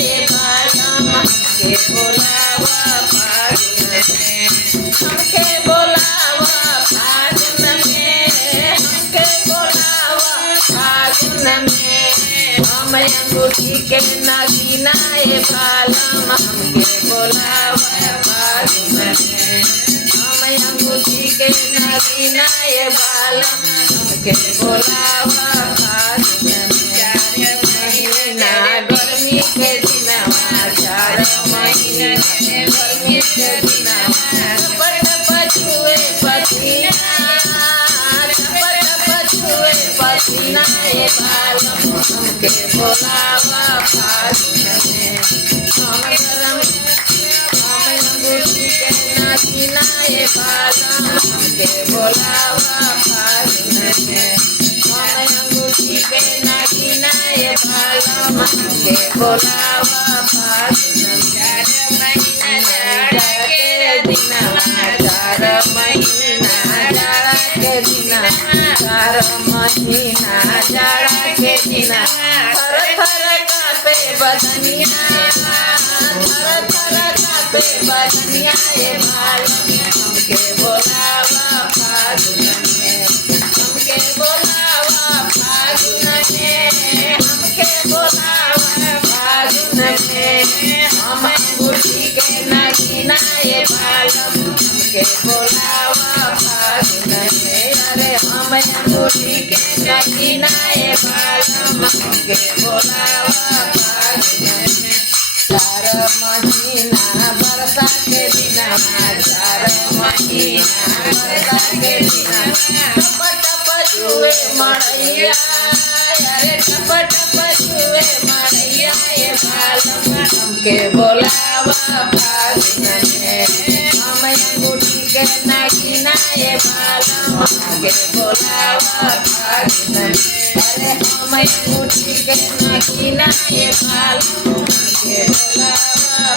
ये बालम हमके बोलावा फागुन में, हमके बोलावा फागुन में, हमके बोलावा फागुन में। हम अंगूठी के नगीना ये बालम हमके बोलावा फागुन में, हम अंगूठी के नगीना ये बालम हमके बोलावा फागुन में। महीना गर्मी के दिनवा, 4 महीना गर्मी के दिनवा, टप छुए पसीना, टप छुए पसीना ये बालम हमके बोलावा फागुन में। हम अंगूठी के नगीना ये बालम हमके बोलावा फागुन में, हम अंगूठी के नगीना ये बालम हमके बोलावा फागुन में। 4 महीना जाड़ा के दिनवा, 4 महीना जाड़ा के दिनवा, 4 महीना जाड़ा के दिनवा, थर थर कांपे बदनिया, थर थर कांपे बदनिया ये बालम हमके बोलावा फागुन में, हमके बोलावा फागुन में, हमके बोलावा फागुन में। हम अंगूठी के नगीना ये बालम हमके बोलावा फागुन में, अरे हम अंगूठी के नगीना ये बालम हमके बोलावा फागुन में। 4 महीना बरसा के दिनवा, 4 महीना बरसा के दिनवा, टप टप छुए मड़ैया, अरे टप टप छुए मड़ैया ये बालम हमके बोलावा फागुन में। हम अंगूठी के नगीना ये बालम हमके बोलावा फागुन में, अरे हम अंगूठी के नगीना ये बालम हमके बोलावा।